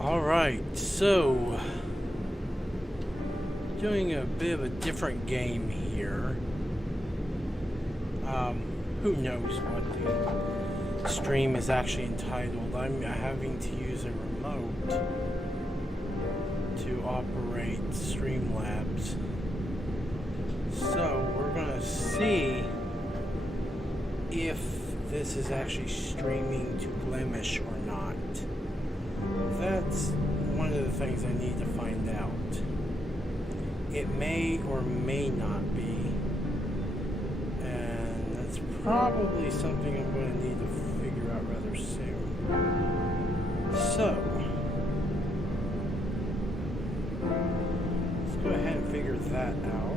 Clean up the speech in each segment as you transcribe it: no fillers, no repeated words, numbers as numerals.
Alright, so doing a bit of a different game here. Who knows what the stream is actually entitled. I'm having to use a remote to operate Streamlabs. So we're gonna see if this is actually streaming to Blemish or not. That's one of the things I need to find out. It may or may not be, and that's probably something I'm going to need to figure out rather soon. So, let's go ahead and figure that out.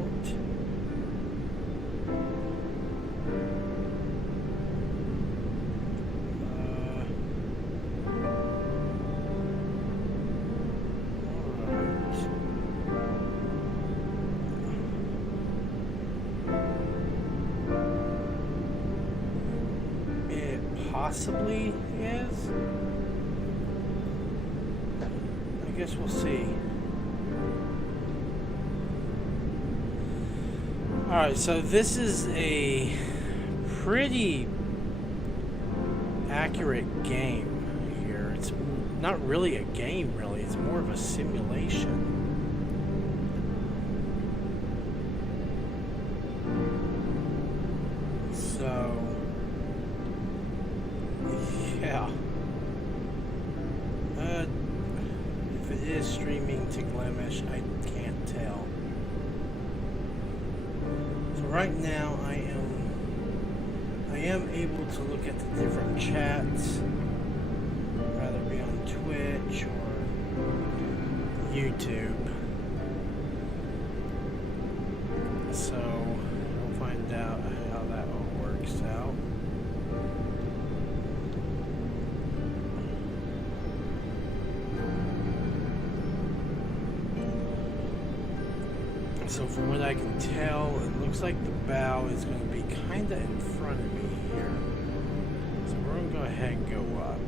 Possibly is. I guess we'll see. Alright, so this is a pretty accurate game here. It's not really a game, really. It's more of a simulation. So yeah. If it is streaming to Blemish, I can't tell. So right now I am able to look at the different chats, whether it be on Twitch or YouTube. So we'll find out how that all works out. So from what I can tell, it looks like the bow is going to be kind of in front of me here. So we're going to go ahead and go up.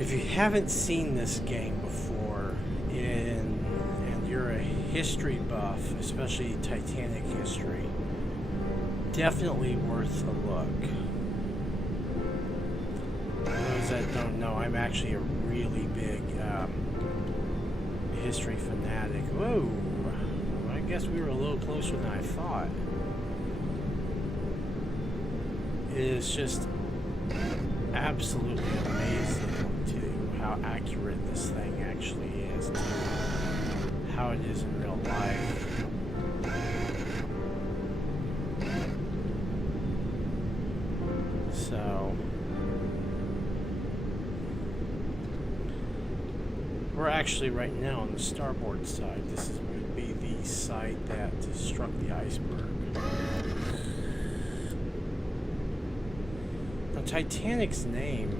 If you haven't seen this game before, and you're a history buff, especially Titanic history, definitely worth a look. For those that don't know, I'm actually a really big history fanatic. Whoa! I guess we were a little closer than I thought. It is just absolutely amazing to how accurate this thing actually is, to how it is in real life. So we're actually right now on the starboard side. This would be the side that struck the iceberg. Now, Titanic's name,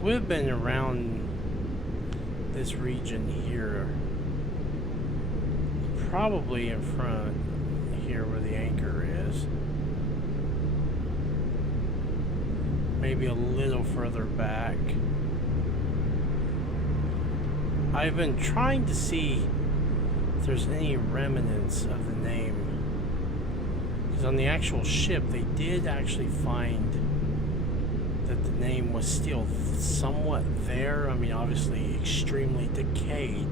would have been around this region here, probably in front here where the anchor is. Maybe a little further back. I've been trying to see if there's any remnants of the name, because on the actual ship they did actually find that the name was still somewhat there. I mean, obviously extremely decayed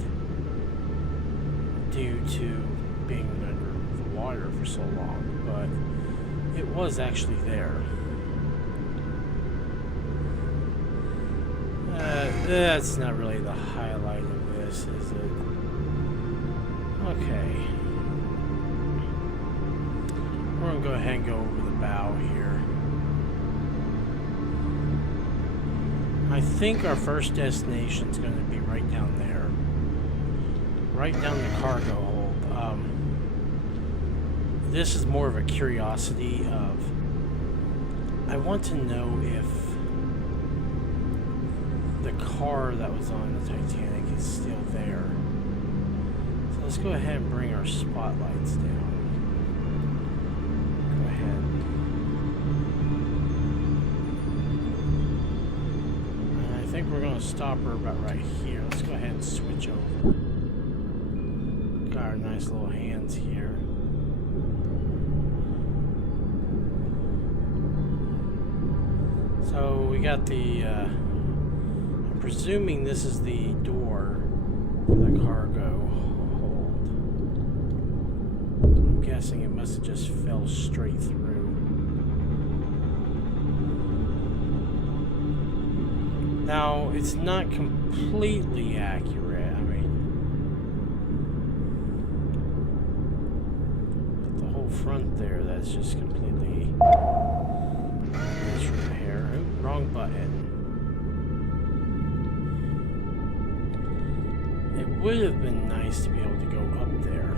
due to being under the water for so long, but it was actually there. That's not really the highlight of this, is it? Okay. We're going to go ahead and go over the bow here. I think our first destination is going to be right down there. Right down the cargo hold. This is more of a curiosity of, I want to know if the car that was on the Titanic is still there. So let's go ahead and bring our spotlights down. Go ahead. to stop her about right here. Let's go ahead and switch over. Got our nice little hands here. So we got the, I'm presuming this is the door for the cargo hold. I'm guessing it must have just fell straight through. Now, it's not completely accurate. I mean, the whole front there, that's just completely disrepair. Oh, wrong button. It would have been nice to be able to go up there.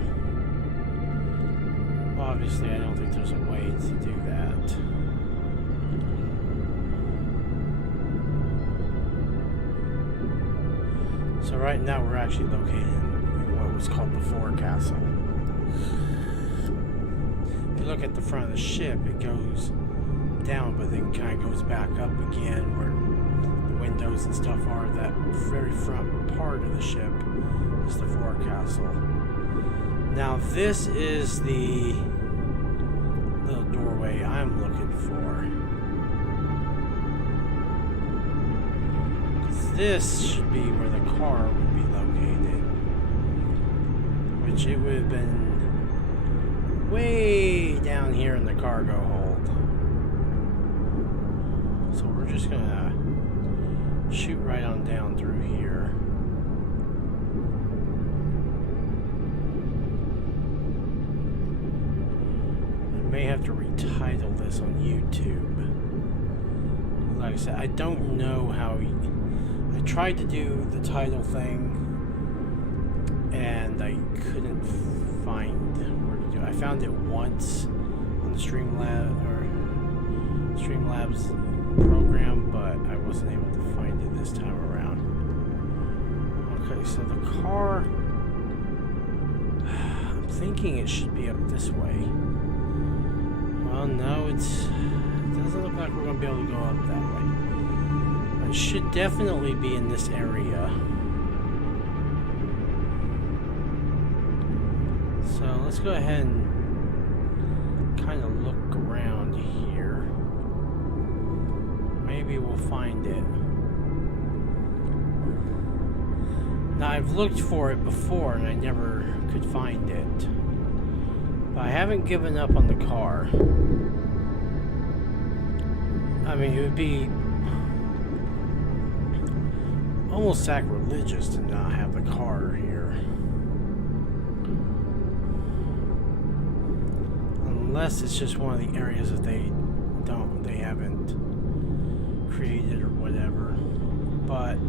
Obviously, I don't think there's a way to do that. So right now we're actually located in what was called the forecastle. If you look at the front of the ship, it goes down, but then kind of goes back up again where the windows and stuff are. That very front part of the ship is the forecastle. Now this is the little doorway I'm looking for. This should be where the car would be located, which it would have been way down here in the cargo hold. So we're just gonna shoot right on down through here. I may have to retitle this on YouTube. Like I said, I don't know how I tried to do the title thing and I couldn't find where to do it. I found it once on the Streamlabs program, but I wasn't able to find it this time around. Okay, so the car, I'm thinking it should be up this way. Well, no, it doesn't look like we're going to be able to go up that way. It should definitely be in this area. So let's go ahead and kind of look around here. Maybe we'll find it. Now I've looked for it before and I never could find it. But I haven't given up on the car. I mean, it would be almost sacrilegious to not have the car here. Unless it's just one of the areas that they haven't created or whatever. But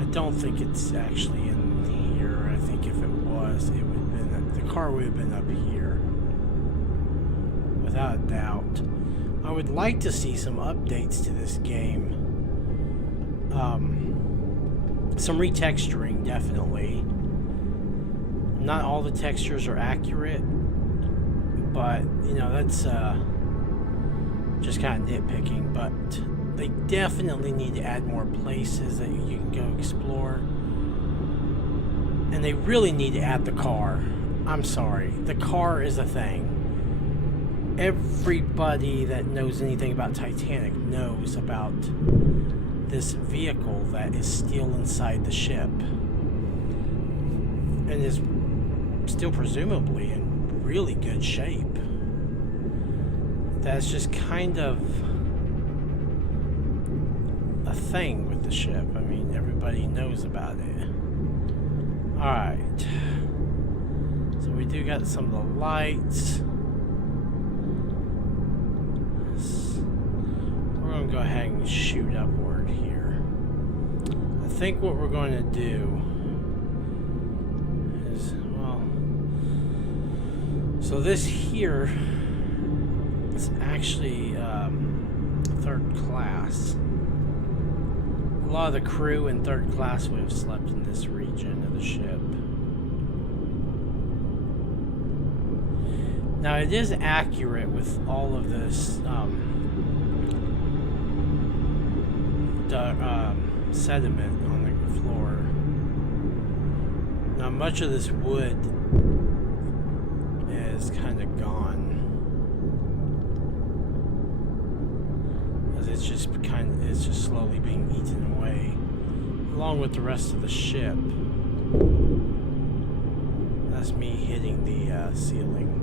I don't think it's actually in here. I think if it was, it would have been, the car would have been up here. Without a doubt. I would like to see some updates to this game. Some retexturing, definitely. Not all the textures are accurate, but, you know, that's just kind of nitpicking, but they definitely need to add more places that you can go explore. And they really need to add the car. I'm sorry. The car is a thing. Everybody that knows anything about Titanic knows about this vehicle that is still inside the ship and is still presumably in really good shape. That's just kind of a thing with the ship. I mean, everybody knows about it. Alright. So we do got some of the lights. We're going to go ahead and shoot upward here. I think what we're going to do is, well, so this here is actually third class. A lot of the crew in third class would have slept in this region of the ship. Now it is accurate with all of this sediment on the floor. Now much of this wood is kind of gone, as it's just slowly being eaten away, along with the rest of the ship. That's me hitting the ceiling.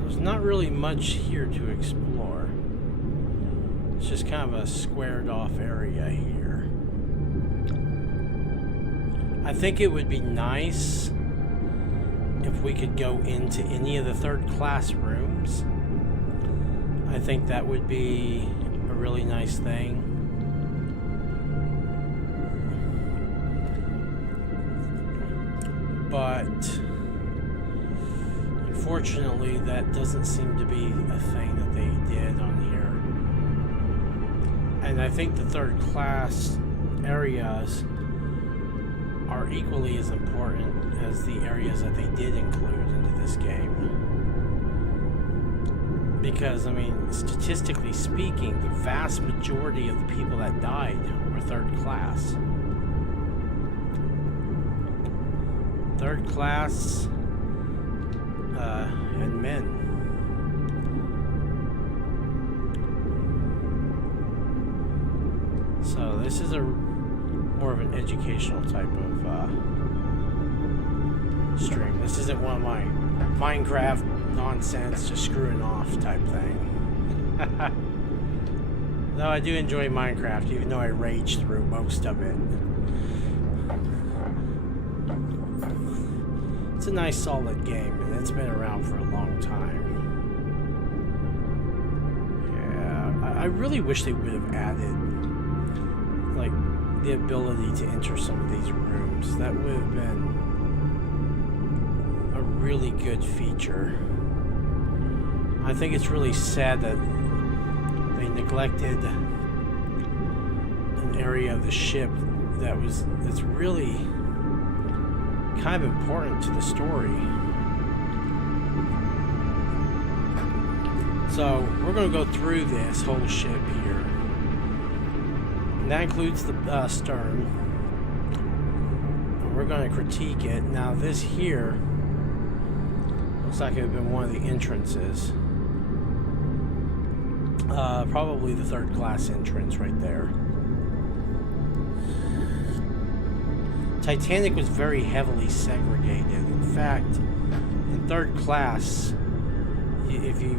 So there's not really much here to explore. It's just kind of a squared off area here. I think it would be nice if we could go into any of the third class rooms. I think that would be a really nice thing. But unfortunately, that doesn't seem to be a thing that they did on here. And I think the third class areas are equally as important as the areas that they did include into this game. Because, I mean, statistically speaking, the vast majority of the people that died were third class. Third class and men. So this is a more of an educational type of stream. This isn't one of my MineCraft nonsense, just screwing off type thing. Though I do enjoy MineCraft, even though I rage through most of it. It's a nice solid game, and it's been around for a long time. Yeah, I really wish they would have added like the ability to enter some of these rooms. That would have been a really good feature. I think it's really sad that they neglected an area of the ship that's really kind of important to the story. So we're going to go through this whole ship here. And that includes the stern. And we're going to critique it. Now this here looks like it would have been one of the entrances. Probably the third class entrance right there. Titanic was very heavily segregated. In fact, in third class, if you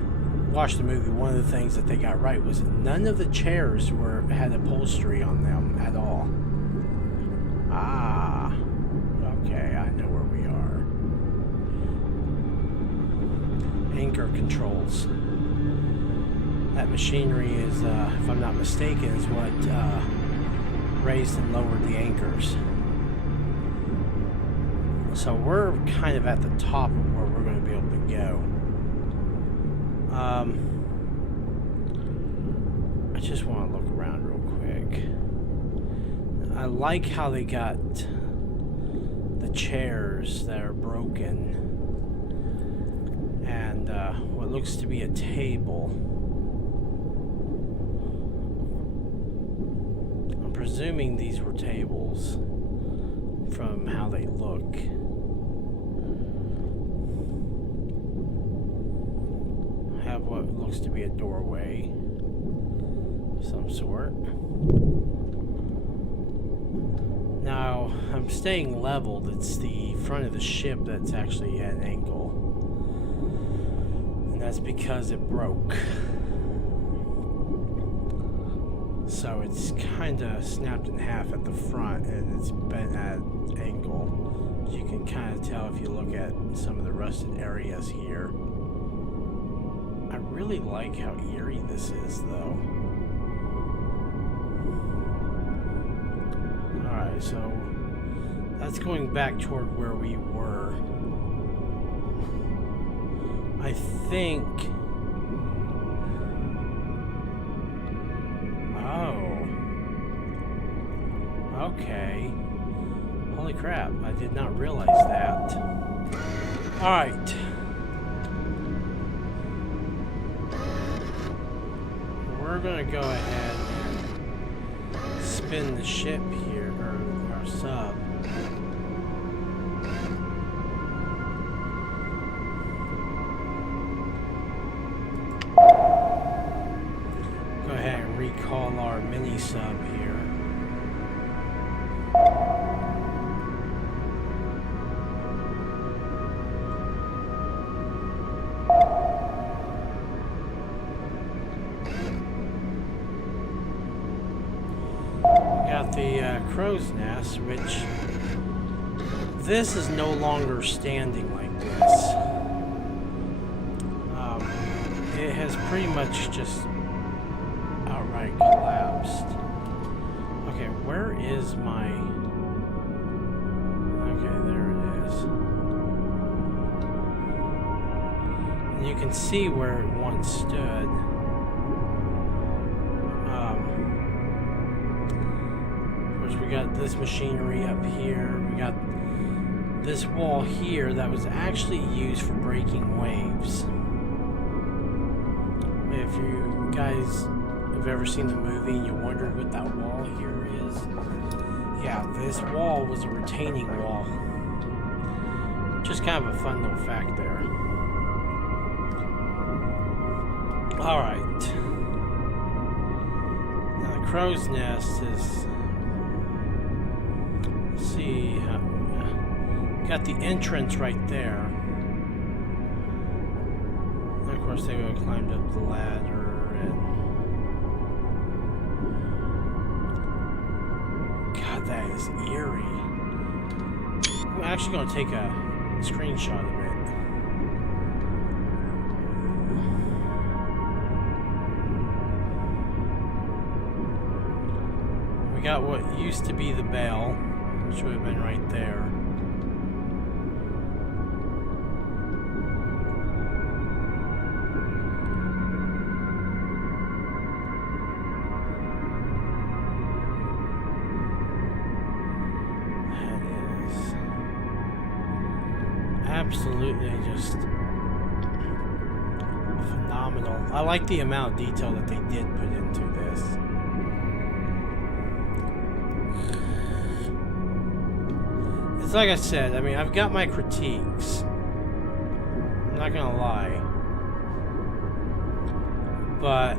watch the movie, one of the things that they got right was none of the chairs had upholstery on them at all. Ah, okay, I know where we are. Anchor controls. That machinery is, if I'm not mistaken, is what raised and lowered the anchors. So we're kind of at the top of where we're going to be able to go. I just want to look around real quick. I like how they got the chairs that are broken and what looks to be a table. I'm presuming these were tables from how they look. Have what looks to be a doorway of some sort. Now, I'm staying leveled. It's the front of the ship that's actually at an angle. And that's because it broke. So it's kind of snapped in half at the front and it's bent at an angle. You can kind of tell if you look at some of the rusted areas here. I really like how eerie this is, though. Alright, so that's going back toward where we were. I think... Oh. Okay. Holy crap, I did not realize that. Alright. we're gonna go ahead and spin the ship here, or our sub. Go ahead and recall our mini sub here. The crow's nest, which this is no longer standing like this. It has pretty much just outright collapsed. Okay, where is my... Okay, there it is. And you can see where it once stood. We got this machinery up here. We got this wall here that was actually used for breaking waves. If you guys have ever seen the movie and you wondered what that wall here is, yeah, this wall was a retaining wall. Just kind of a fun little fact there. Alright. Now the crow's nest is... see, got the entrance right there. And of course, they would have climbed up the ladder, and God, that is eerie. I'm actually going to take a screenshot of it. We got what used to be the bell, which would have been right there. That is absolutely just phenomenal. I like the amount of detail that they did put into this. Like I said, I mean, I've got my critiques. I'm not gonna lie. But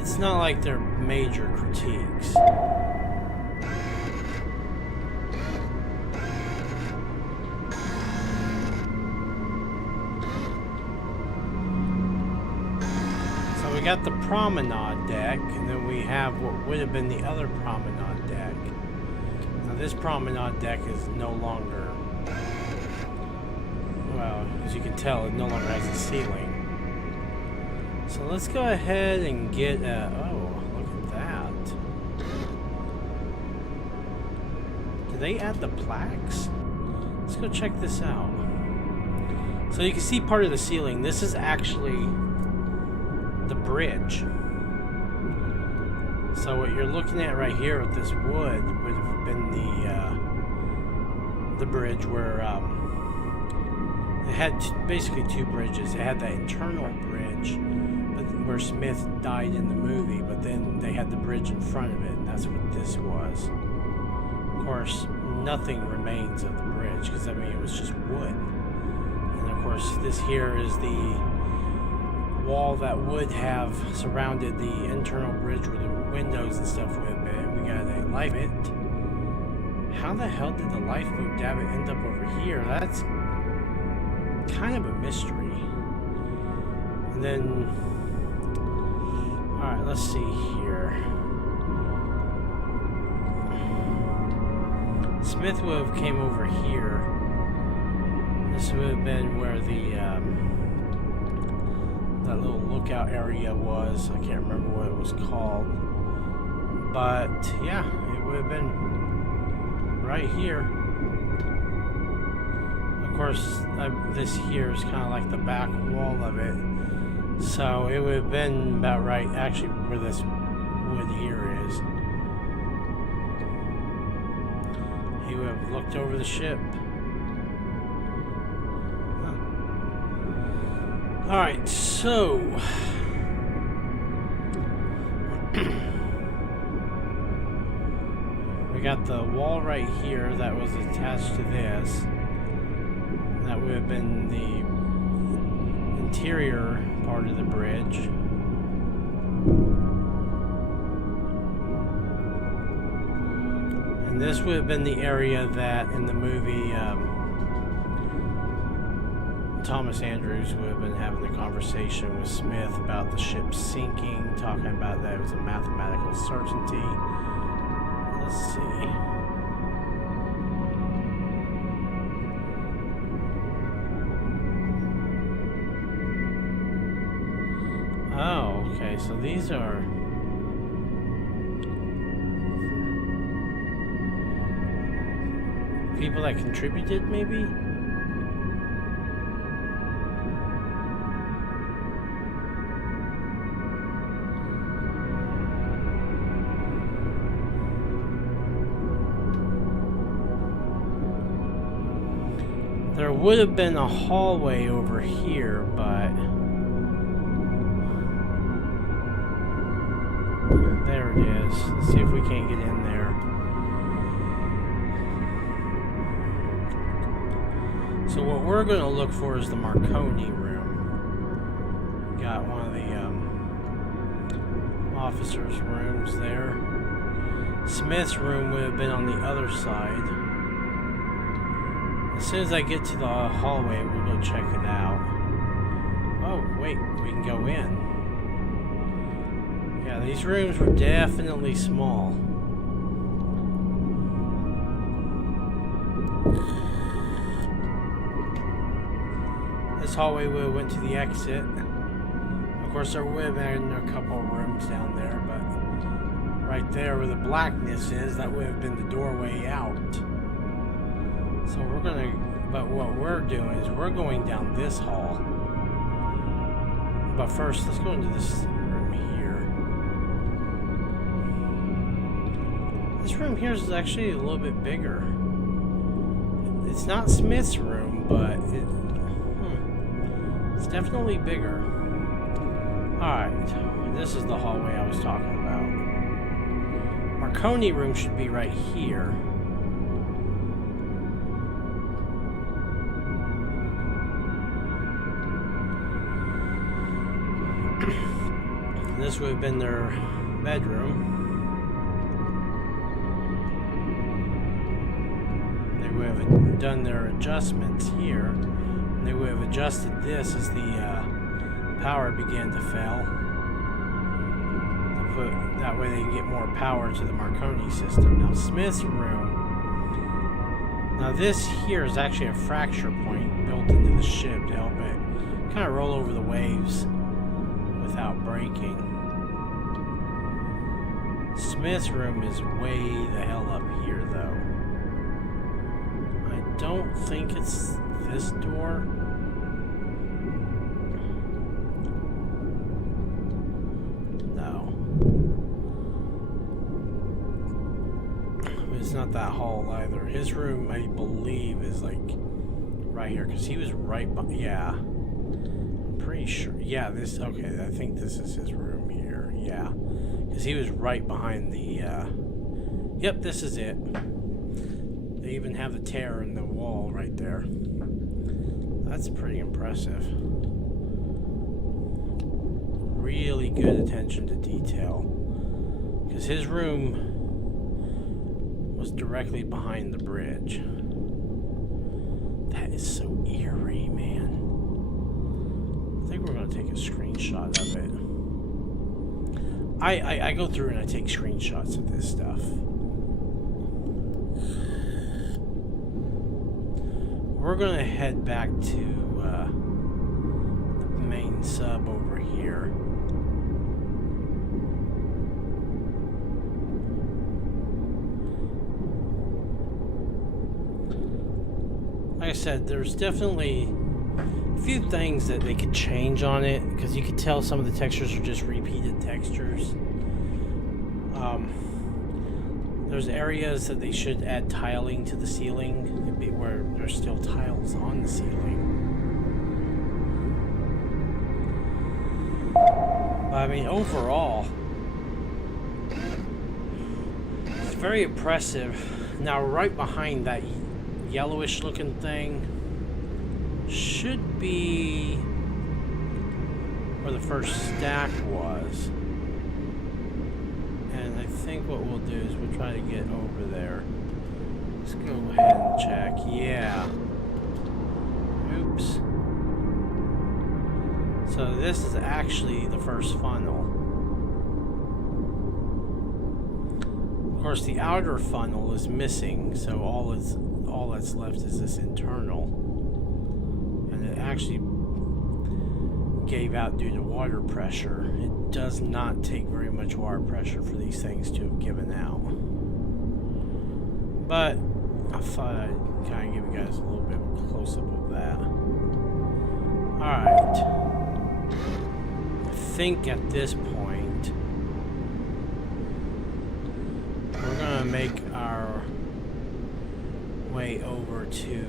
it's not like they're major critiques. We got the promenade deck, and then we have what would have been the other promenade deck. Now this promenade deck is no longer, well, as you can tell, it no longer has a ceiling. So let's go ahead and get a, oh, look at that. Did they add the plaques? Let's go check this out. So you can see part of the ceiling. This is actually the bridge. So what you're looking at right here with this wood would have been the bridge where it had basically two bridges. It had that internal bridge, but where Smith died in the movie, but then they had the bridge in front of it, and that's what this was. Of course, nothing remains of the bridge because I mean it was just wood. And of course, this here is the wall that would have surrounded the internal bridge where the windows and stuff would have been. We got a lifeboat. How the hell did the lifeboat end up over here? That's kind of a mystery. And then, alright, let's see here. Smith would have came over here. This would have been where the that little lookout area was. I can't remember what it was called, but yeah, it would have been right here. Of course, this here is kind of like the back wall of it, so it would have been about right actually where this wood here is. He would have looked over the ship. Alright, so we got the wall right here that was attached to this. That would have been the interior part of the bridge. And this would have been the area that in the movie Thomas Andrews would have been having the conversation with Smith about the ship sinking, talking about that it was a mathematical certainty. Let's see. Oh, okay, so these are... people that contributed, maybe? There would have been a hallway over here, but... there it is. Let's see if we can't get in there. So what we're going to look for is the Marconi room. We got one of the officers' rooms there. Smith's room would have been on the other side. As soon as I get to the hallway, we'll go check it out. Oh, wait, we can go in. Yeah, these rooms were definitely small. This hallway would have went to the exit. Of course, there would have been a couple of rooms down there, but right there where the blackness is, that would have been the doorway out. So we're gonna, but what we're doing is we're going down this hall. But first, let's go into this room here. This room here is actually a little bit bigger. It's not Smith's room, but it's definitely bigger. Alright, this is the hallway I was talking about. Marconi room should be right here. This would have been their bedroom. They would have done their adjustments here. They would have adjusted this as the power began to fail. That way they can get more power to the Marconi system. Now Smith's room. Now this here is actually a fracture point built into the ship to help it kind of roll over the waves without breaking. Smith's room is way the hell up here, though. I don't think it's this door. No. It's not that hall either. His room, I believe, is like right here, because he was right by, yeah. I'm pretty sure. Yeah, this, okay, I think this is his room here. Yeah. Because he was right behind the, yep, this is it. They even have the tear in the wall right there. That's pretty impressive. Really good attention to detail. Because his room was directly behind the bridge. That is so eerie, man. I think we're going to take a screenshot of it. I go through and I take screenshots of this stuff. We're going to head back to the main sub over here. Like I said, there's definitely a few things that they could change on it, because you could tell some of the textures are just repeated textures. There's areas that they should add tiling to the ceiling, where there's still tiles on the ceiling. I mean, overall, it's very impressive. Now, right behind that yellowish looking thing should be where the first stack was. And I think what we'll do is we'll try to get over there. Let's go ahead and check. Yeah. Oops. So this is actually the first funnel. Of course, the outer funnel is missing, so all that's left is this internal. And it actually gave out due to water pressure. It does not take very much water pressure for these things to have given out. But I thought I'd kind of give you guys a little bit of a close-up of that. Alright. I think at this point we're gonna make our way over to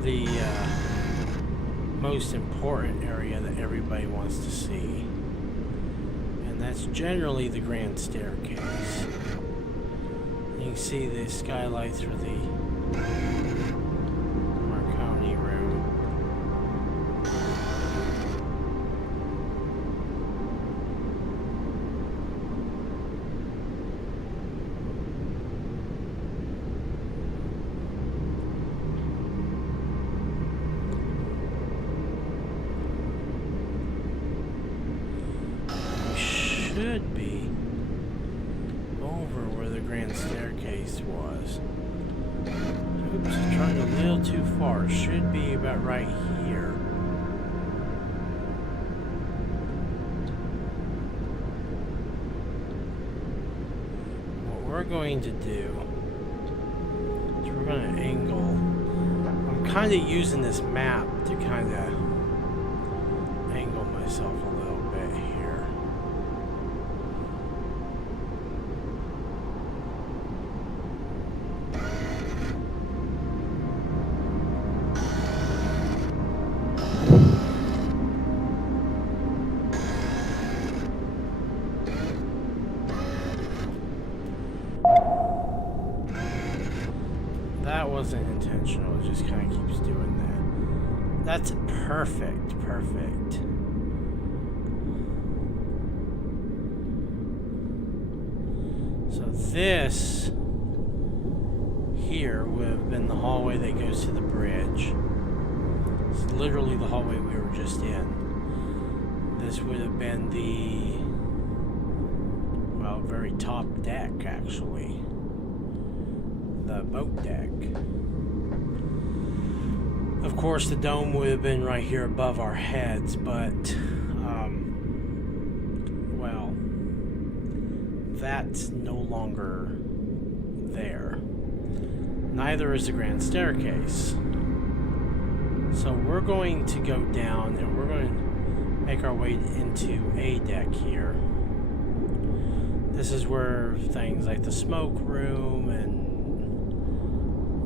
the most important area that everybody wants to see, and that's generally the grand staircase. You can see the skylights for the Marconi room. Should be over where the grand staircase was. Oops, trying a little too far. It should be about right here. What we're going to do is we're going to angle. I'm kind of using this map to kind of angle myself a little bit here. That wasn't intentional, it just kind of keeps doing that. That's perfect, perfect. So this here would have been the hallway that goes to the bridge. It's literally the hallway we were just in. This would have been the, well, very top deck actually. The boat deck. Of course, the dome would have been right here above our heads, but, well, that's no longer there. Neither is the grand staircase. So we're going to go down and we're going to make our way into A deck here. This is where things like the smoke room and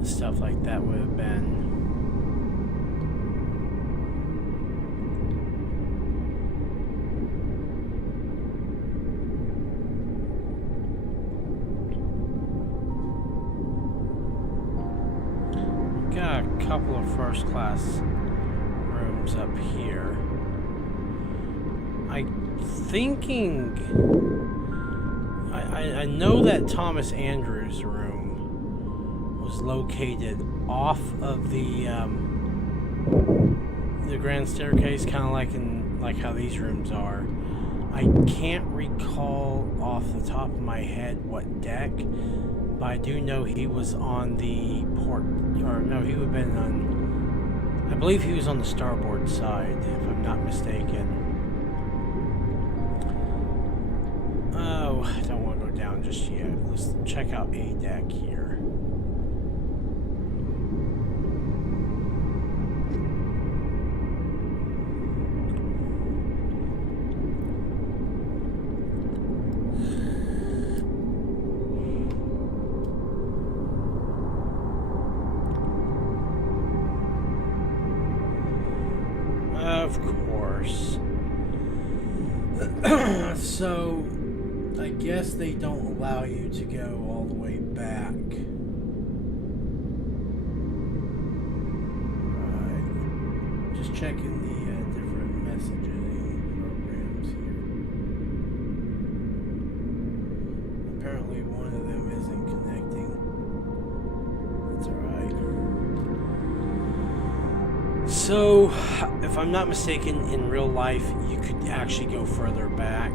stuff like that would have been. Got a couple of first class rooms up here. I know that Thomas Andrews' room was located off of the grand staircase, kind of like how these rooms are. I can't recall off the top of my head what deck, but I do know he was on the port, or no, he would have been on, I believe he was on the starboard side, if I'm not mistaken. Oh, I don't want to go down just yet. Let's check out A deck here. Of So, I guess they don't allow you to go all the way back. Right. Just checking the different messaging programs here. Apparently one of them isn't connecting. That's alright. So, if I'm not mistaken, in real life, you could actually go further back.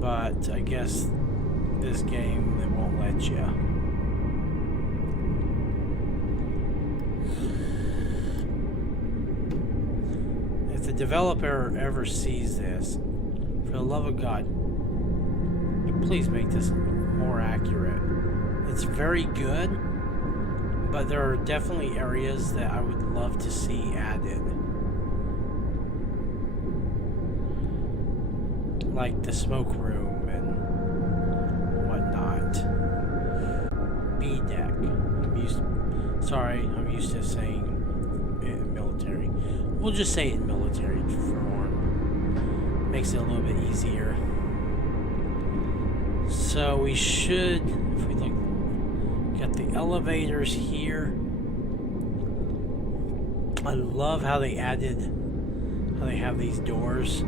But I guess this game, they won't let you. If the developer ever sees this, for the love of God, please make this more accurate. It's very good, but there are definitely areas that I would love to see added. Like the smoke room and whatnot. B deck. I'm used to saying it in military. We'll just say it in military form. Makes it a little bit easier. So we should, if we look, got the elevators here. I love how they have these doors.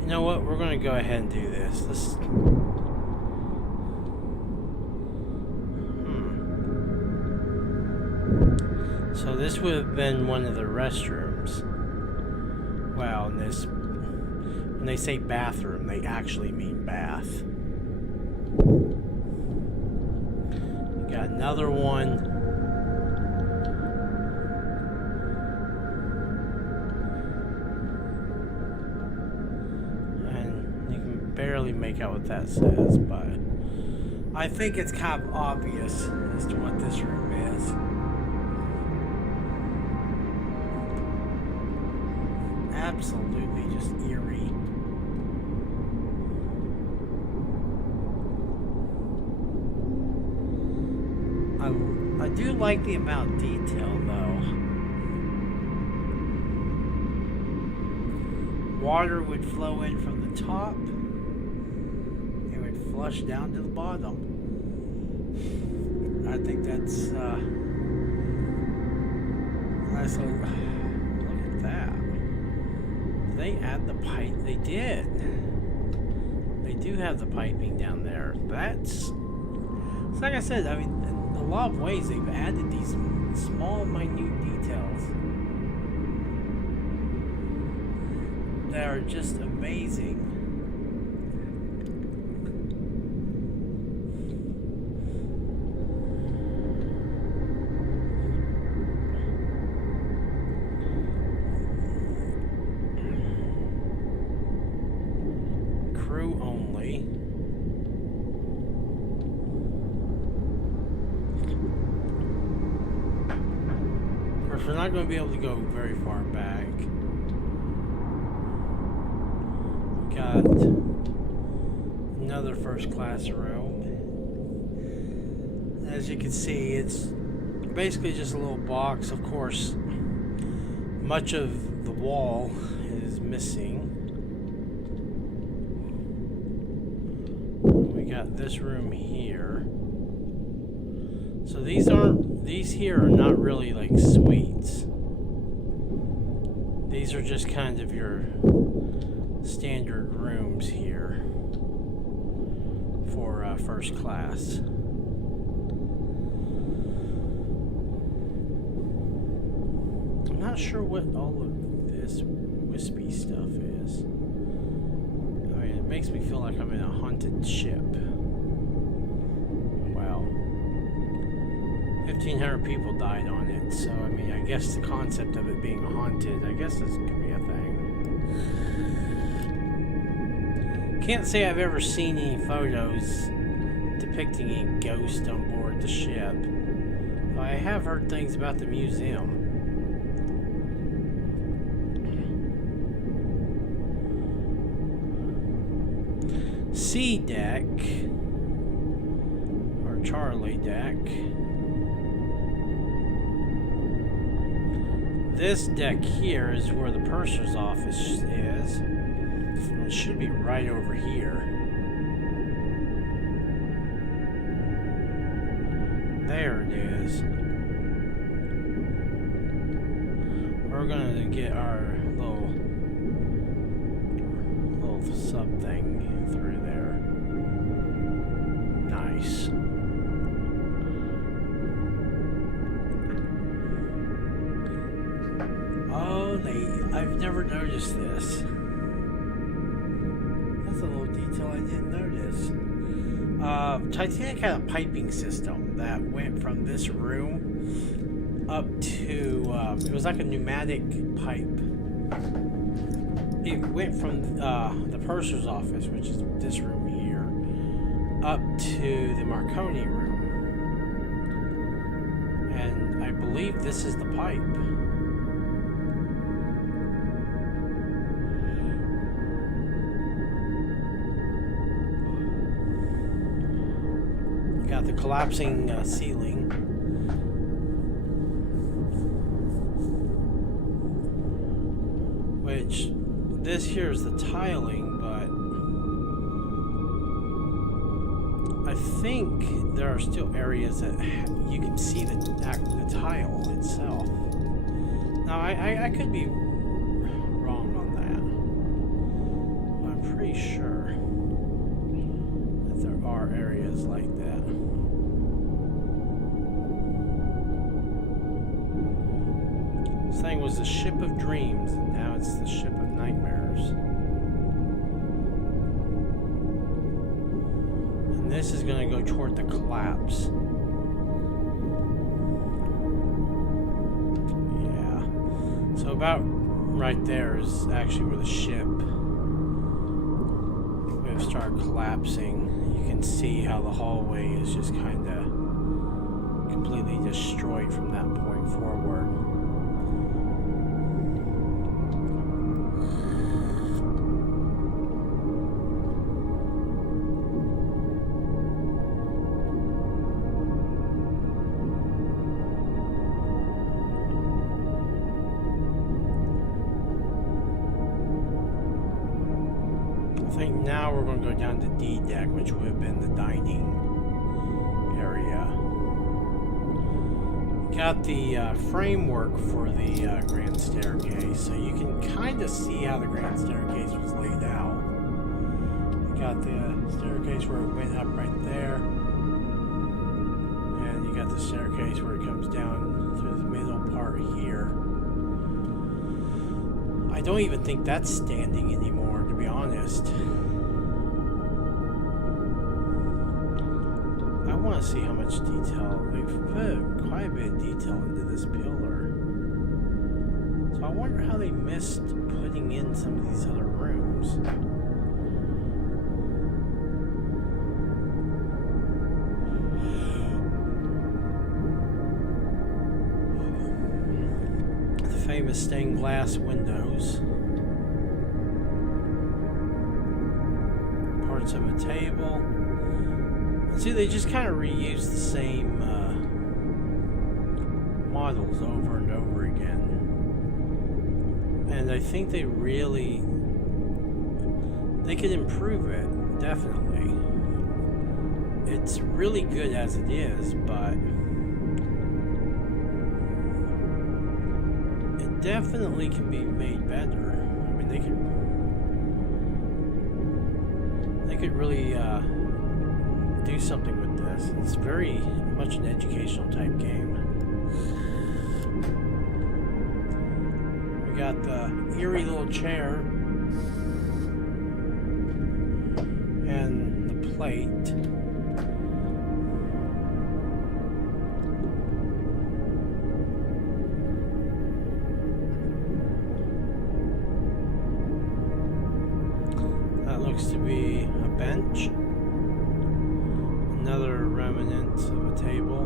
You know what? We're going to go ahead and do this. So this would have been one of the restrooms. Well, when they say bathroom, they actually mean bath. Got another one. Barely make out what that says, but I think it's kind of obvious as to what this room is. Absolutely just eerie. I do like the amount of detail though. Water would flow in from the top. Flush down to the bottom. I think that's nice. Look at that. Did they add the pipe? They did. They do have the piping down there. It's like I said, I mean, in a lot of ways they've added these small, minute details that are just amazing. We're not going to be able to go very far back. We got another first class room. As you can see, it's basically just a little box. Of course, much of the wall is missing. We got this room here. So these here are not really like suites. These are just kind of your standard rooms here for first class. I'm not sure what all of this wispy stuff is. I mean, it makes me feel like I'm in a haunted ship. Wow. 1,500 people died on it, so I mean, I guess the concept of it being haunted, I guess this could be a thing. Can't say I've ever seen any photos depicting a ghost on board the ship. I have heard things about the museum. C deck, or Charlie deck. This deck here is where the purser's office is. It should be right over here. There it is. We're gonna get our little sub thing through there. Nice. Oh, I've never noticed this. That's a little detail I didn't notice. Titanic had a piping system that went from this room up to, it was like a pneumatic pipe. It went from the purser's office, which is this room here, up to the Marconi room. And I believe this is the pipe. Got the collapsing ceiling. Which, this here is the tiling, but I think there are still areas that you can see the tile itself. Now, I could be wrong on that. I'm pretty sure that there are areas like that. This thing was the ship of dreams, and now it's the ship of nightmares. And this is going to go toward the collapse. Yeah. So about right there is actually where the ship will start collapsing. You can see how the hallway is just kind of completely destroyed from that point forward. I think now we're going to go down to D deck, which would have been the dining area. Got the framework for the grand staircase, so you can kind of see how the grand staircase was laid out. You got the staircase where it went up right there, and you got the staircase where it comes down through the middle part here. I don't even think that's standing anymore, to be honest. I want to see how much detail. They've put quite a bit of detail into this pillar. So I wonder how they missed putting in some of these other rooms. The famous stained glass windows. Parts of a table. See, they just kind of reuse the same models over and over again. And I think they could improve it, definitely. It's really good as it is, but it definitely can be made better. I mean, they could really do something with this. It's very much an educational type game. We got the eerie little chair and the plate. That looks to be a bench. Another remnant of a table.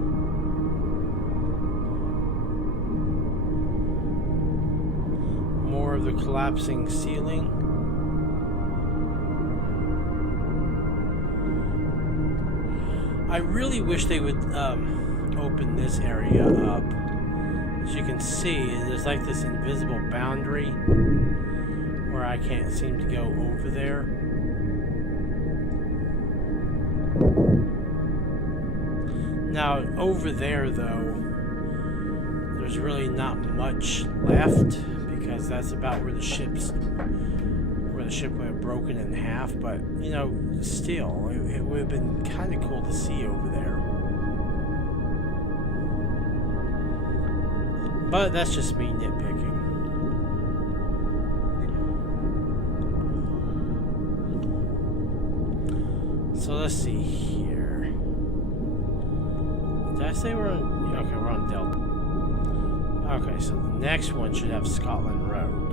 More of the collapsing ceiling. I really wish they would open this area up. As you can see, there's like this invisible boundary where I can't seem to go over there. Now, over there, though, there's really not much left because that's about where the ship went broken in half. But you know, still, it would have been kind of cool to see over there. But that's just me nitpicking. So let's see here. Did I say we're on? Okay, we're on Delta. Okay, so the next one should have Scotland Road.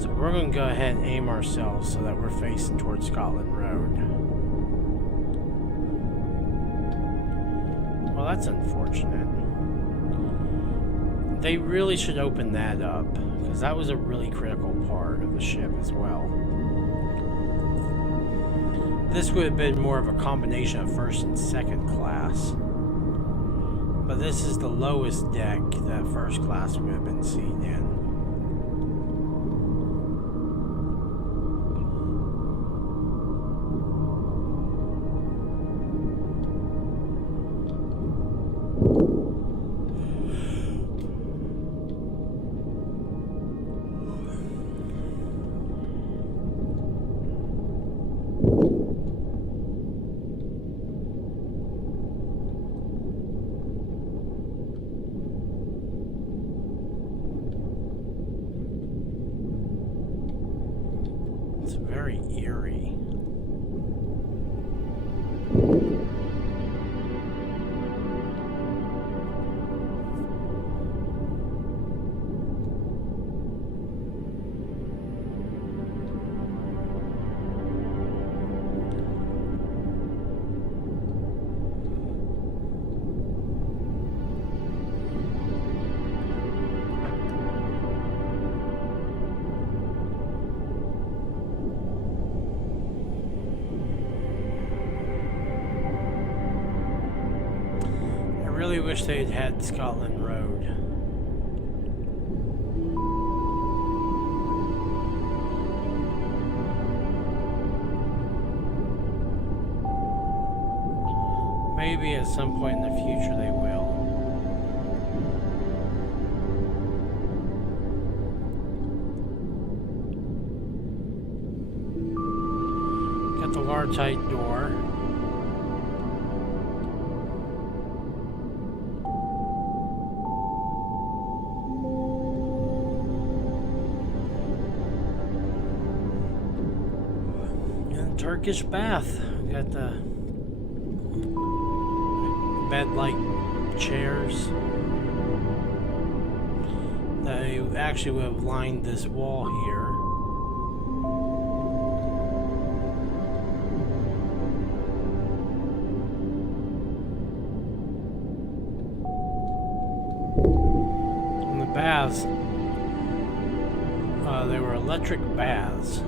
So we're going to go ahead and aim ourselves so that we're facing towards Scotland Road. Well, that's unfortunate. They really should open that up, because that was a really critical part of the ship as well. This would have been more of a combination of first and second class. But this is the lowest deck that first class would have been seen in. It's very eerie. I really wish they had had Scotland Road. Maybe at some point in the future they will. Got the watertight door. Turkish bath. We got the bed-like chairs. They actually would have lined this wall here. And the baths, they were electric baths.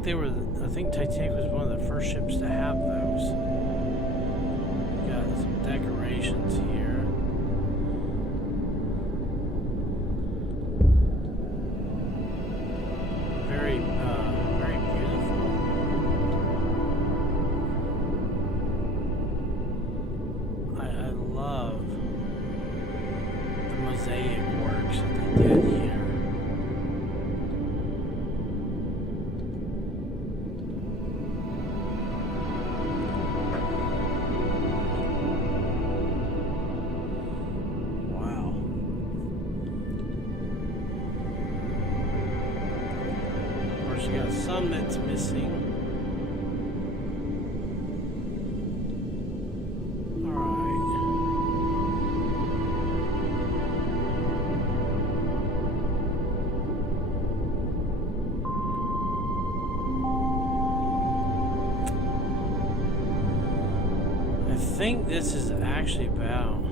I think Titanic was one of the first ships to have those. Got some decorations here. Very beautiful. I love the mosaic works that they did here. You got some that's missing. Alright. I think this is actually about...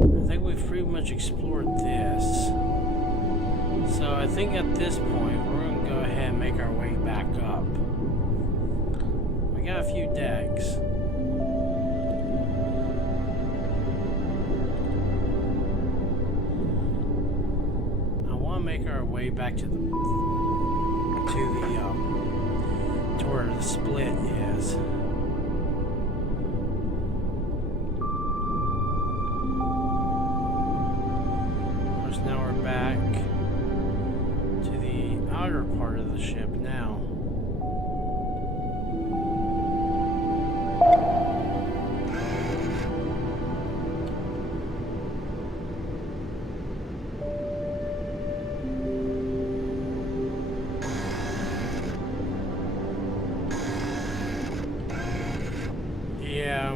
I think we've pretty much explored this. So I think at this point we're going to go ahead and make our way back up. We got a few decks. I want to make our way back to where the split is. Of course, now we're back to the outer part of the ship now.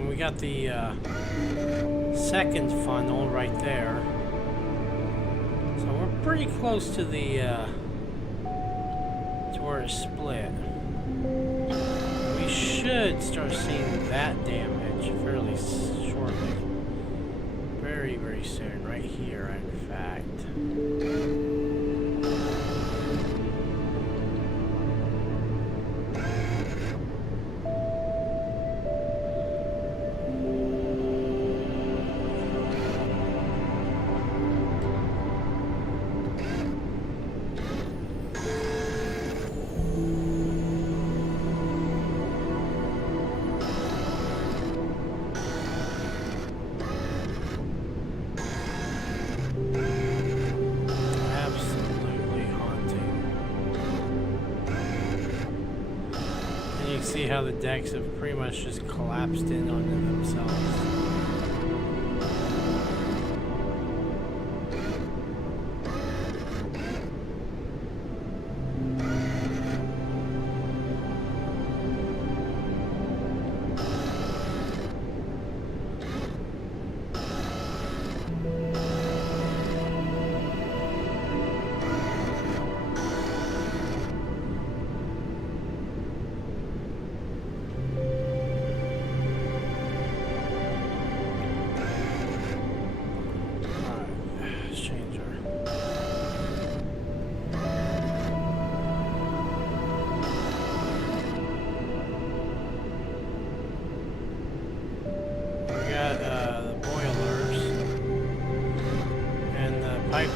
We got the second funnel right there, so we're pretty close to the to where it's split. We should start seeing that damage fairly shortly, very, very soon. Right here, in fact. See how the decks have pretty much just collapsed in onto themselves.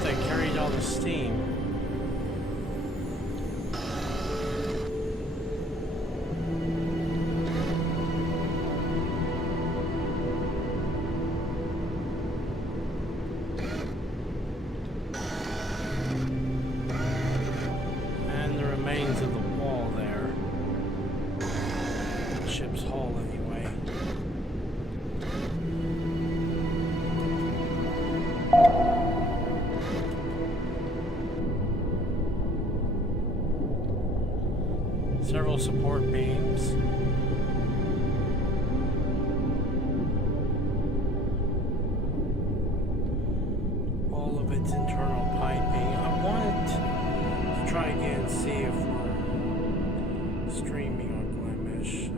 That carried all the steam. And the remains of the wall there. The ship's hull anyway. Several support beams. All of its internal piping. I want to try again and see if we're streaming on Glimish.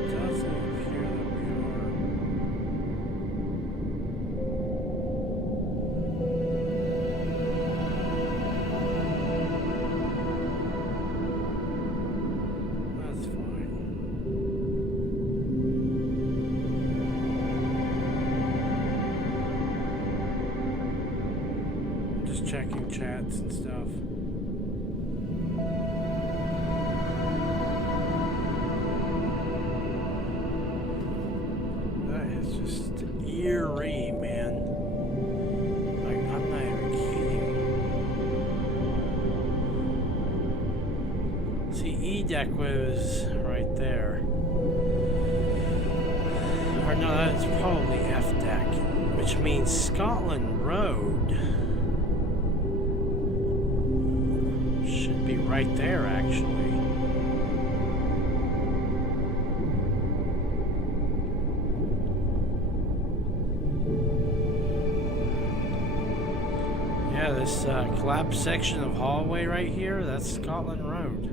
It doesn't appear that we are. Checking chats and stuff. That is just eerie, man. Like, I'm not even kidding. See, E deck was right there. Or no, that's probably F deck, which means Scotland Road. Right there, actually. Yeah, this collapsed section of hallway right here, that's Scotland Road.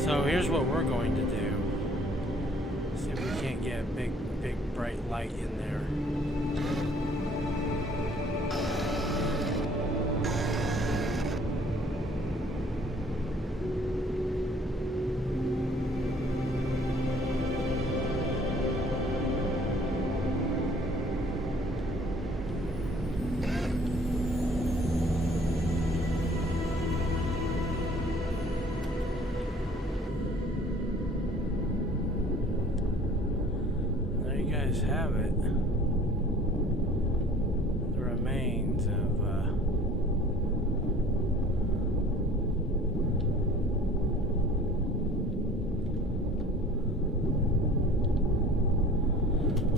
So here's what we're going to do. See if we can't get a big bright light in there. guys have it. The remains of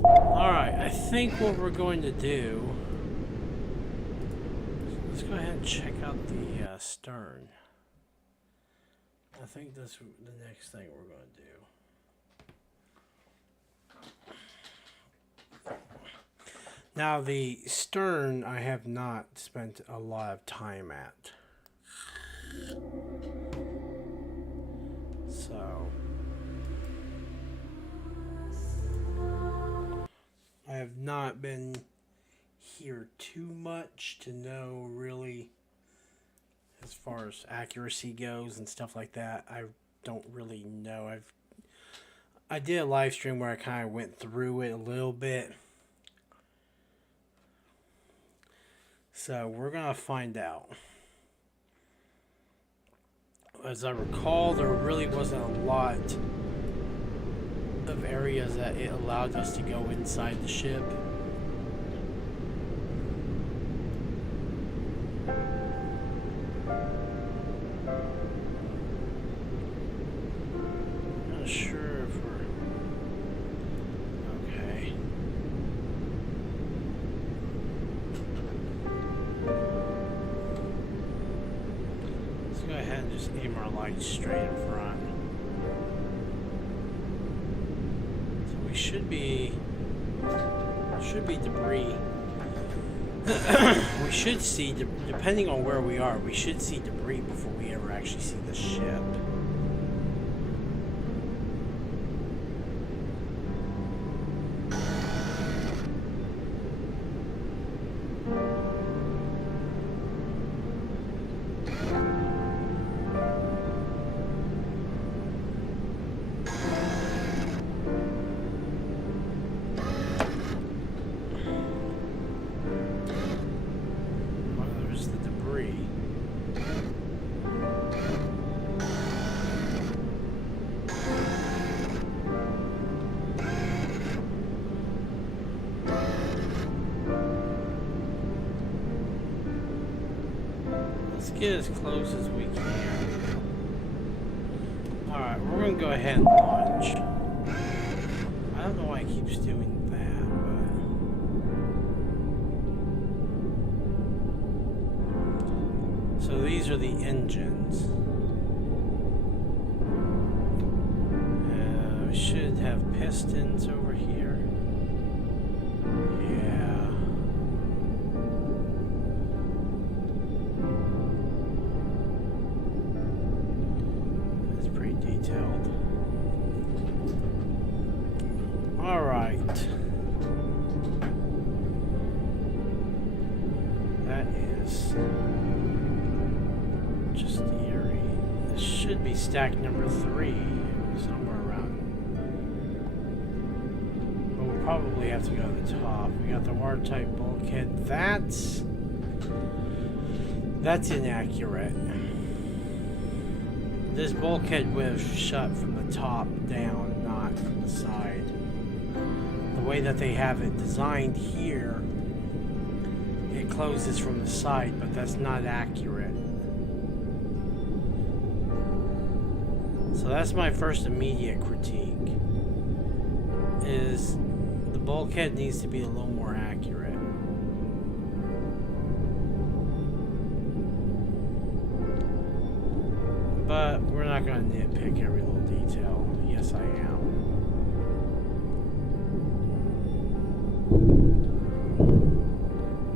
Alright, I think what we're going to do, let's go ahead and check out the stern. I think that's the next thing we're going to do. Now the stern I have not spent a lot of time at. So I have not been here too much to know really as far as accuracy goes and stuff like that. I don't really know. I did a live stream where I kind of went through it a little bit. So we're going to find out. As I recall, there really wasn't a lot of areas that it allowed us to go inside the ship. Not sure if we're okay. Let's go ahead and just aim our lights straight in front. Should be debris. We should see, depending on where we are, we should see debris before we ever actually see the ship. Get as close as we can. Alright, we're going to go ahead and launch. I don't know why it keeps doing that, but... So these are the engines. We should have pistons over here. Yeah. Detailed. All right. That is just eerie. This should be stack number 3, somewhere around. But we'll probably have to go to the top. We got the watertight bulkhead. That's inaccurate. This bulkhead would have shut from the top down, not from the side. The way that they have it designed here, it closes from the side, but that's not accurate. So that's my first immediate critique, is the bulkhead needs to be a little more accurate. But we're not going to nitpick every little detail. Yes, I am.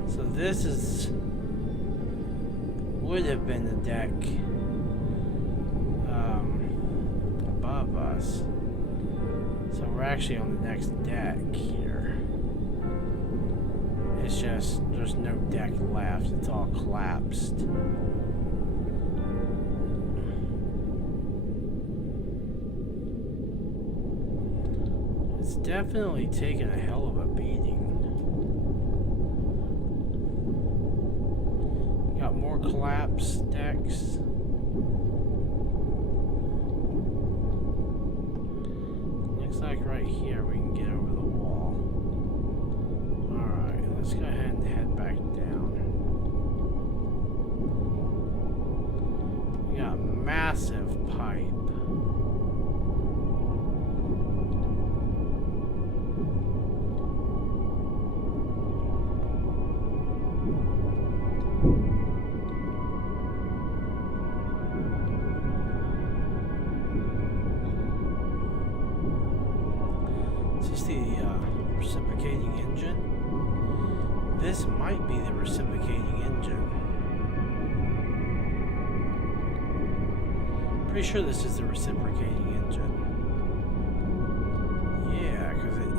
So this would have been the deck above us. So we're actually on the next deck here. It's just, there's no deck left. It's all collapsed. It's definitely taken a hell of a beating. Got more collapsed decks. Looks like right here we can get over the wall. let's go ahead and head back down. We got a massive pipe. Is this the reciprocating engine? This might be the reciprocating engine. Pretty sure this is the reciprocating engine. Yeah, because it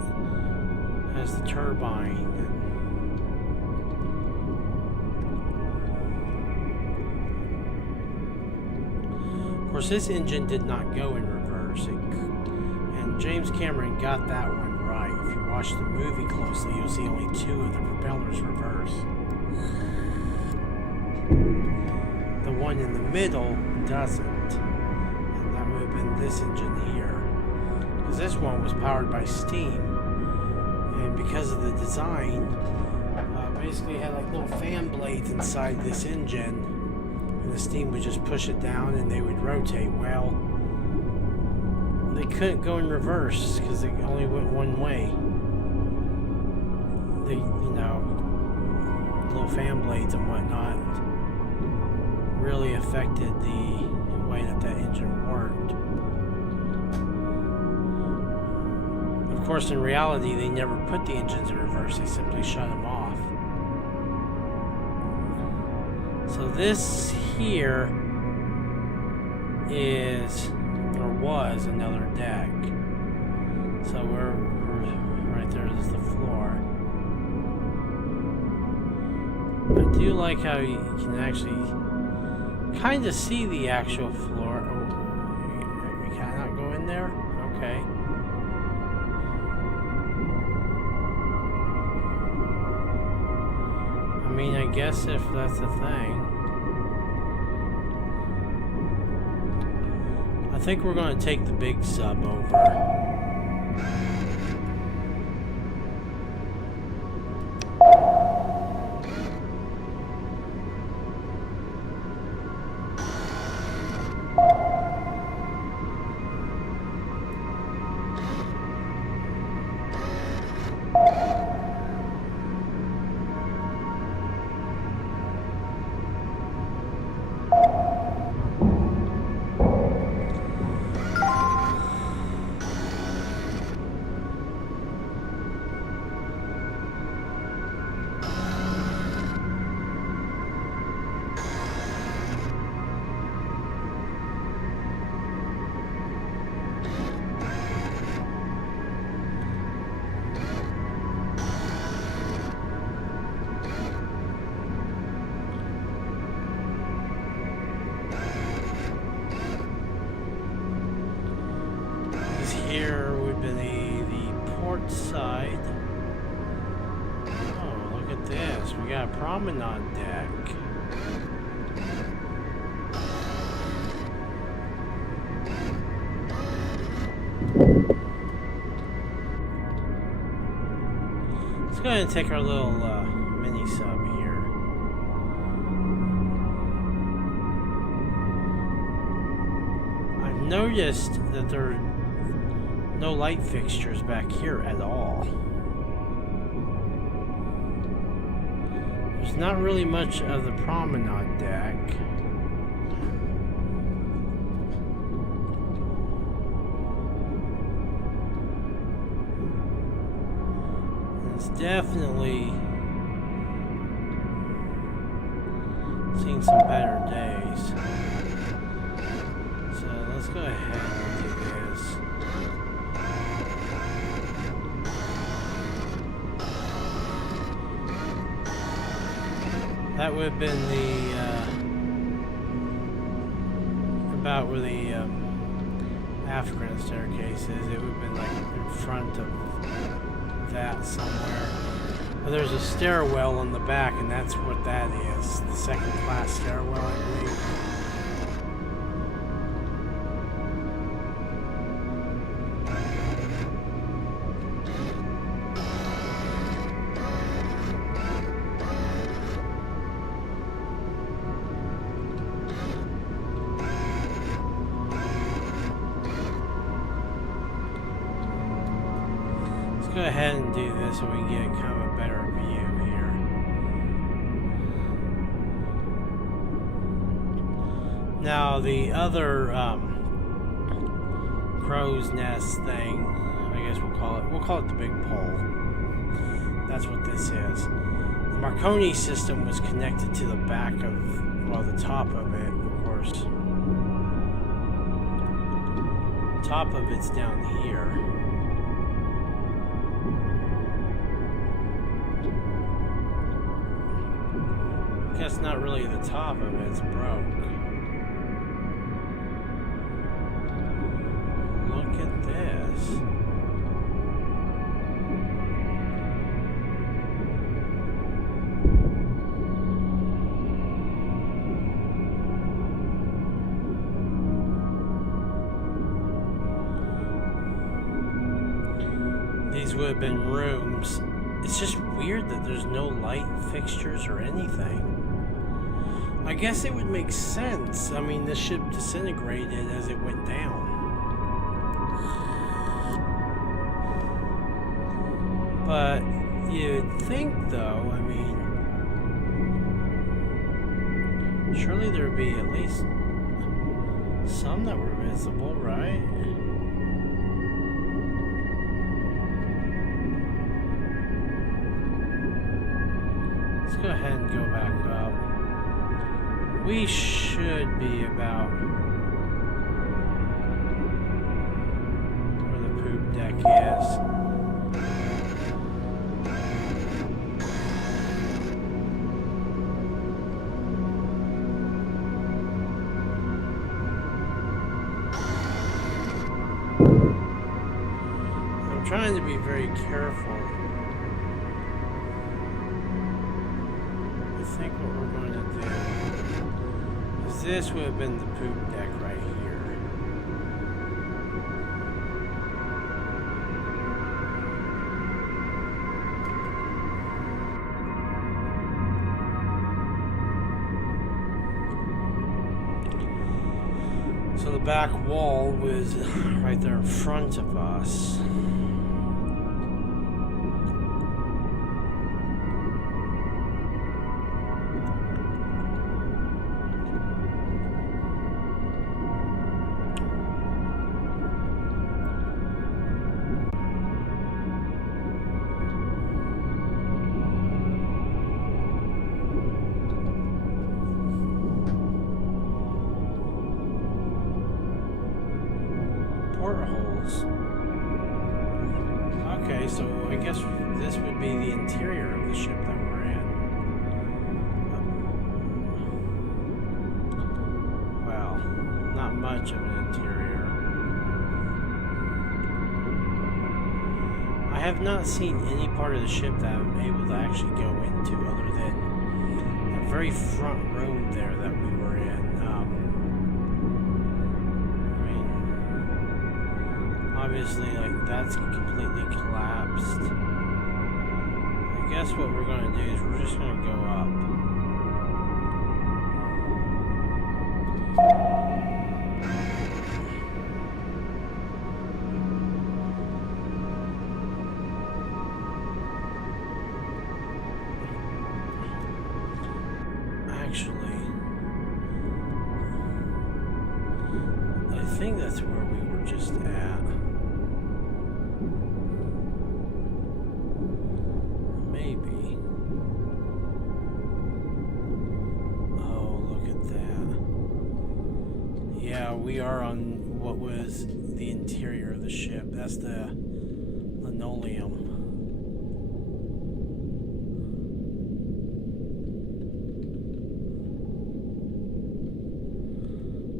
has the turbine. Of course, this engine did not go in reverse. And James Cameron got that one right. If you watch the movie closely, you'll see only 2 of the propellers reverse. The one in the middle doesn't. And that would have been this engine here. Because this one was powered by steam. And because of the design, basically had like little fan blades inside this engine. And the steam would just push it down and they would rotate. Well, they couldn't go in reverse because they only went one way. They, little fan blades and whatnot really affected the way that engine worked. Of course, in reality, they never put the engines in reverse. They simply shut them off. So this here is, or was, another deck. So we're right there is the floor. I do like how you can actually kind of see the actual floor. Oh, you cannot go in there? Okay. I mean, I guess if that's the thing. I think we're going to take the big sub over. Here would be the port side. Oh, look at this. We got a promenade deck. Let's go ahead and take our little mini sub here. I've noticed that there are no light fixtures back here at all. There's not really much of the promenade deck. It's definitely seen some better days. So let's go ahead and do this. That would have been the about where the African staircase is. It would have been like in front of that somewhere. But there's a stairwell in the back, and that's what that is. The second class stairwell, I believe. go ahead and do this so we can get kind of a better view here. Now the other crow's nest thing, I guess we'll call it the big pole. That's what this is. The Marconi system was connected to the back of, well, the top of it, of course. Top of it's down here. I guess not really the top of it, it's broke. Look at this. These would have been rooms. It's just weird that there's no light fixtures or anything. I guess it would make sense. I mean, this ship disintegrated as it went down. But you'd think, though, I mean, surely there'd be at least some that were visible, right? Let's go ahead and go back up. We should be about where the poop deck is. I'm trying to be very careful. I think what we're going to do is this would have been the poop deck right here. So the back wall was right there in front of us. Portholes. Okay, so I guess this would be the interior of the ship that we're in. Well, not much of an interior. I have not seen any part of the ship that I'm able to actually go into other than that very front room there that we were in. Obviously, like, that's completely collapsed. I guess what we're going to do is we're just going to go up. Actually, I think that's where we were just at. Maybe. Oh, look at that. Yeah, we are on what was the interior of the ship. That's the linoleum.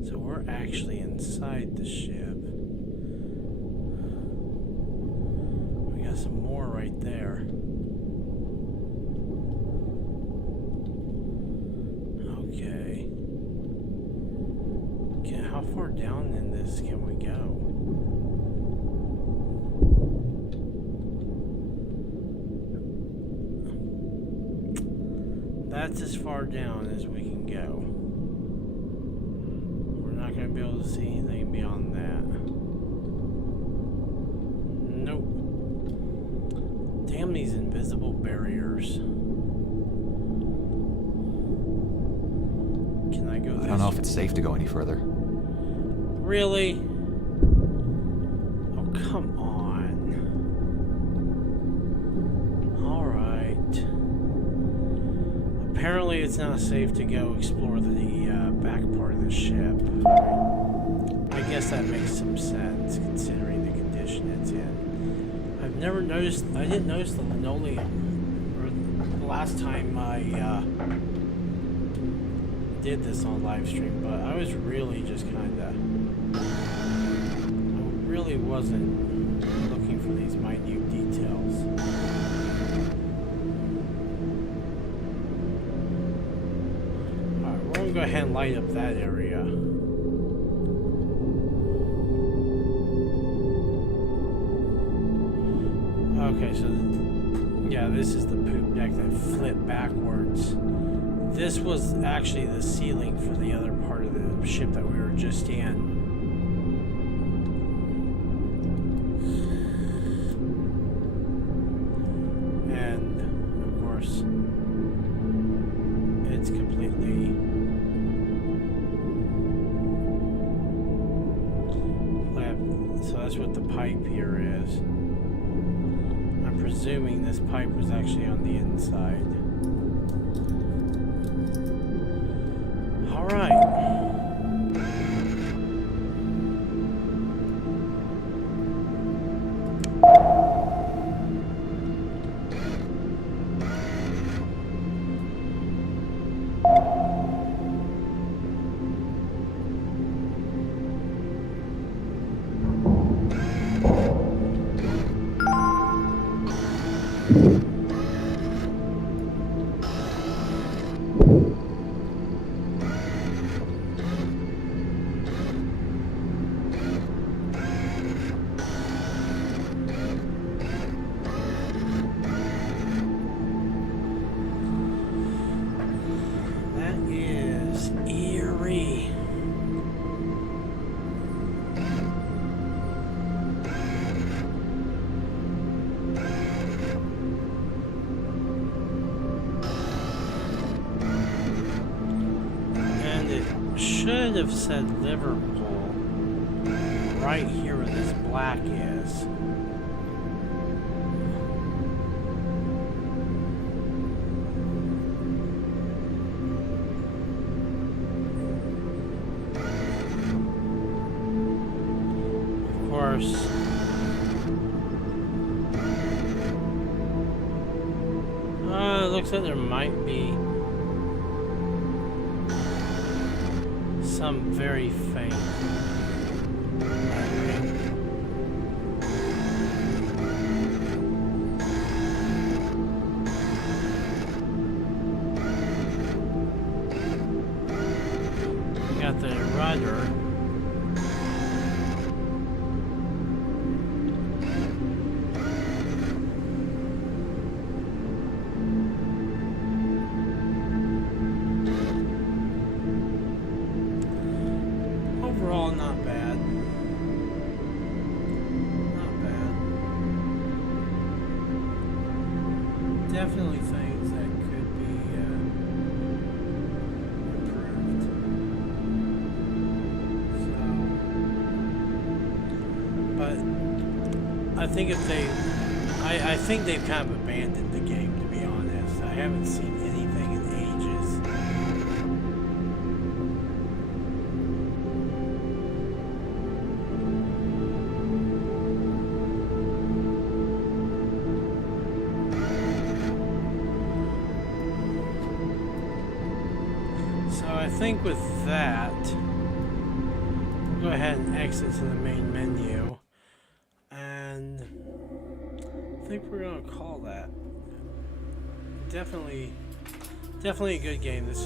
So we're actually inside the ship. We got some more right there. Okay. How far down in this can we go? That's as far down as we can go. We're not going to be able to see anything beyond that. Nope. Damn these invisible barriers. Can I go this? I don't know if it's safe to go any further. Really? Oh, come on. Alright. Apparently it's not safe to go explore the back part of the ship. I guess that makes some sense considering the condition it's in. I've never noticed, I didn't notice the linoleum or the last time I did this on live stream, but I was really just kind of, I really wasn't looking for these minute details. Alright, we're gonna go ahead and light up that area. Okay, so yeah, this is the poop deck that flipped backwards. This was actually the ceiling for the other part of the ship that we were just in. And, of course, it's completely flipped. So that's what the pipe here is. I'm presuming this pipe was actually on the inside. Alright. Should have said Liverpool right here where this black is. Of course, it looks like there might be some very faint lighting. We got the rudder. Overall, not bad. Not bad. Definitely things that could be improved. So, but I think if they, I think they've kind of abandoned the game, to be honest. I haven't seen anything in ages. I think with that, we'll go ahead and exit to the main menu, and I think we're gonna call that. Definitely a good game. This